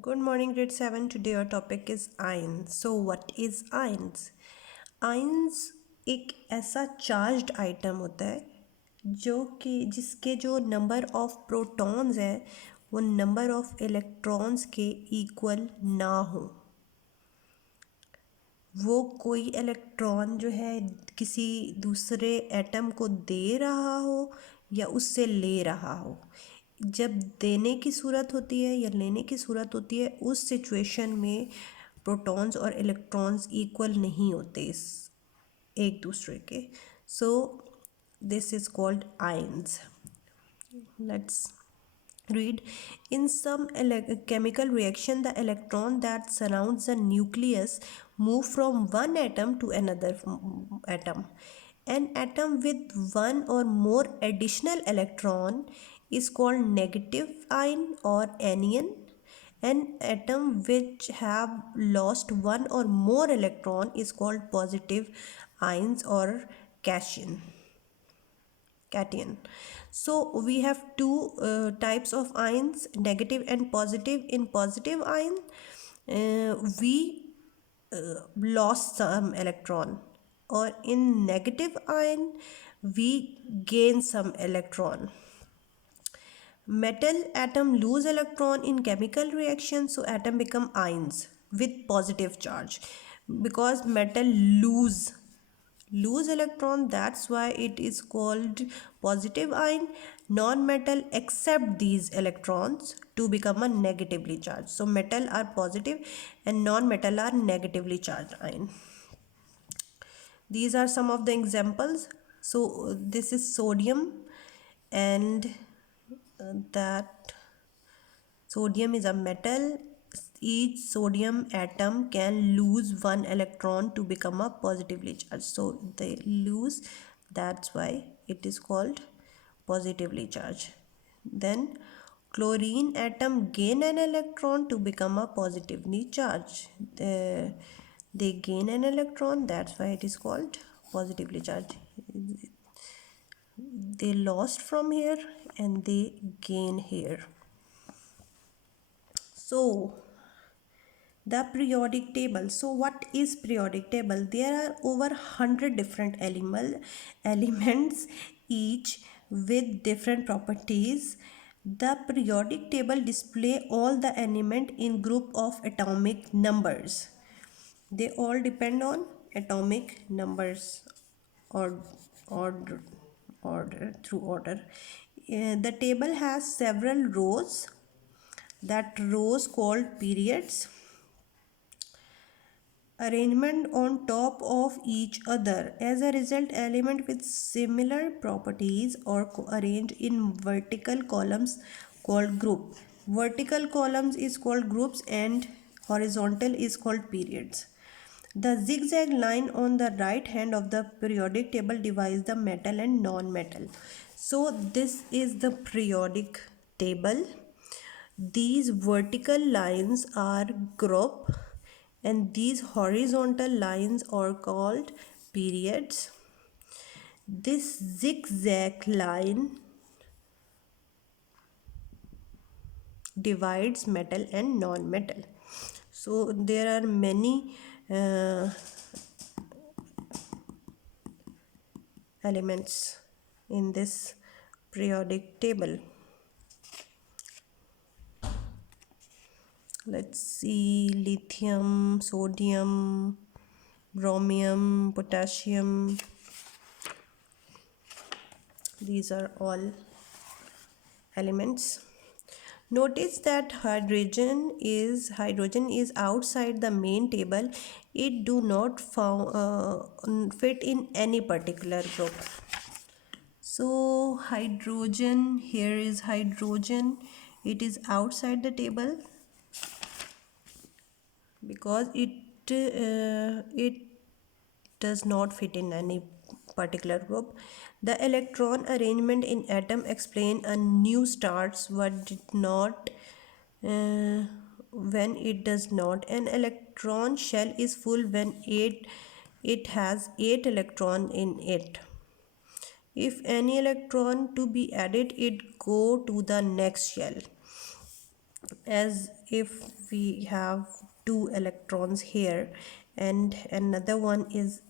Good morning, grade 7. Today our topic is ions. So, what is ions? Ions एक ऐसा charged item होता है जो कि जिसके जो नंबर ऑफ प्रोटॉन्स है वो नंबर ऑफ इलेक्ट्रॉन्स के इक्वल ना हो। वो कोई इलेक्ट्रॉन जो है किसी दूसरे एटम को दे रहा हो या उससे ले रहा हो। जब देने की सूरत होती है या लेने की सूरत होती है उस सिचुएशन में प्रोटॉन्स और इलेक्ट्रॉन्स इक्वल नहीं होते इस एक दूसरे के। So this is called ions. Let's read. In some chemical reaction, the electron that surrounds the nucleus move from one atom to another atom. An atom with one or more additional electron is called negative ion or anion. An atom which have lost one or more electron is called positive ions or cation. So we have two types of ions, negative and positive. In positive ion we lost some electron, or in negative ion we gain some electron. Metal atom lose electron in chemical reaction, so atom become ions with positive charge. Because metal lose electron, that's why it is called positive ion. Non-metal accept these electrons to become a negatively charged. So metal are positive and non-metal are negatively charged ion. These are some of the examples. So this is sodium, and that sodium is a metal. Each sodium atom can lose one electron to become a positively charged. So they lose, that's why it is called positively charged. Then chlorine atom gain an electron to become a positively charged. They gain an electron, that's why it is called positively charged. They lost from here and they gain here. So the periodic table. So what is periodic table? There are over 100 different elements, each with different properties. The periodic table display all the element in group of atomic numbers. They all depend on atomic numbers or order, through order. The table has several rows. That rows called periods. Arrangement on top of each other. As a result, elements with similar properties are arranged in vertical columns called group. Vertical columns is called groups and horizontal is called periods. The zigzag line on the right hand of the periodic table divides the metal and non-metal. So this is the periodic table. These vertical lines are group and these horizontal lines are called periods. This zigzag line divides metal and non-metal. So there are many elements in this periodic table. Let's see: lithium, sodium, bromium, potassium. These are all elements. Notice that hydrogen is outside the main table. It do not fit in any particular group. So hydrogen, here is hydrogen. It is outside the table because it does not fit in any particular group. The electron arrangement in atom explain a new starts what did not when it does not. An electron shell is full when it has 8 electron in it. If any electron to be added, it go to the next shell. as if we have two electrons here and another one is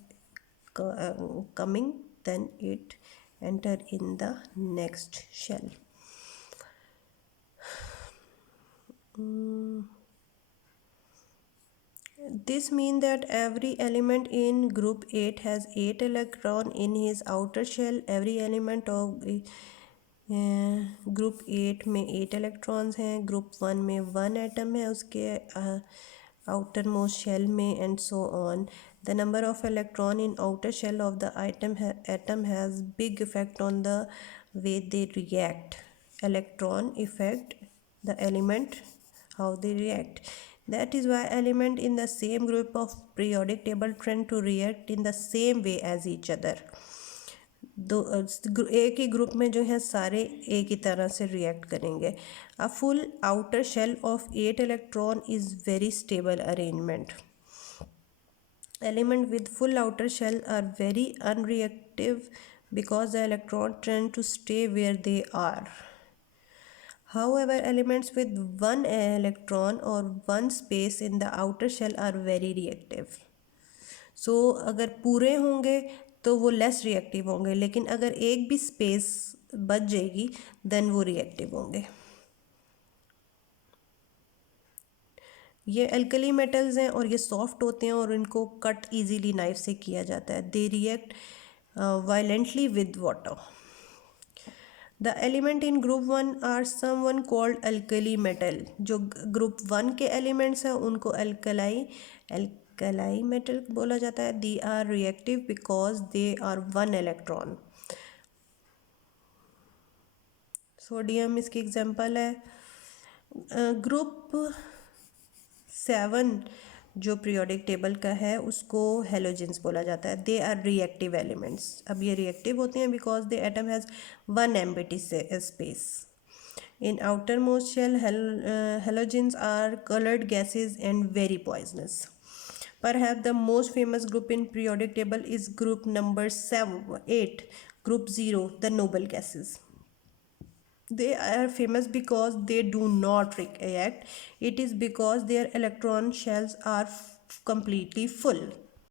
coming, then it enter in the next shell. This means that every element in group 8 has 8 electron in his outer shell. Every element of group 8 में 8 electrons हैं, group 1 में 1 atom है उसके outer most shell में, and so on. The number of electron in outer shell of the atom has big effect on the way they react. Electron affect the element how they react. That is why element in the same group of periodic table tend to react in the same way as each other. दो एक ही group में जो है सारे एक ही तरह से react करेंगे. A full outer shell of 8 electron is very stable arrangement. Elements with full outer shell are very unreactive because the electrons tend to stay where they are. However, elements with one electron or one space in the outer shell are very reactive. So, अगर पूरे होंगे तो वो less reactive होंगे, लेकिन अगर एक भी स्पेस बच जाएगी देन वो रिएक्टिव होंगे. ये एल्कली मेटल्स हैं और ये सॉफ्ट होते हैं और इनको कट इजीली नाइफ से किया जाता है. They react violently with water. The element in group 1 are some one called alkali metal. जो ग्रुप 1 के एलिमेंट्स हैं उनको एल्कलाई मेटल बोला जाता है. They are reactive because they are one electron. Sodium इसकी एग्जांपल है. ग्रुप 7 जो पीरियोडिक टेबल का है उसको हेलोजेंस बोला जाता है. They are reactive elements. अब ये रिएक्टिव होते हैं because the atom has one empty space. In outer most shell halogens are coloured gases and very poisonous. Perhaps the most famous group in periodic table is group number 8, group 0, the noble gases. They are famous because they do not react. It is because their electron shells are completely full.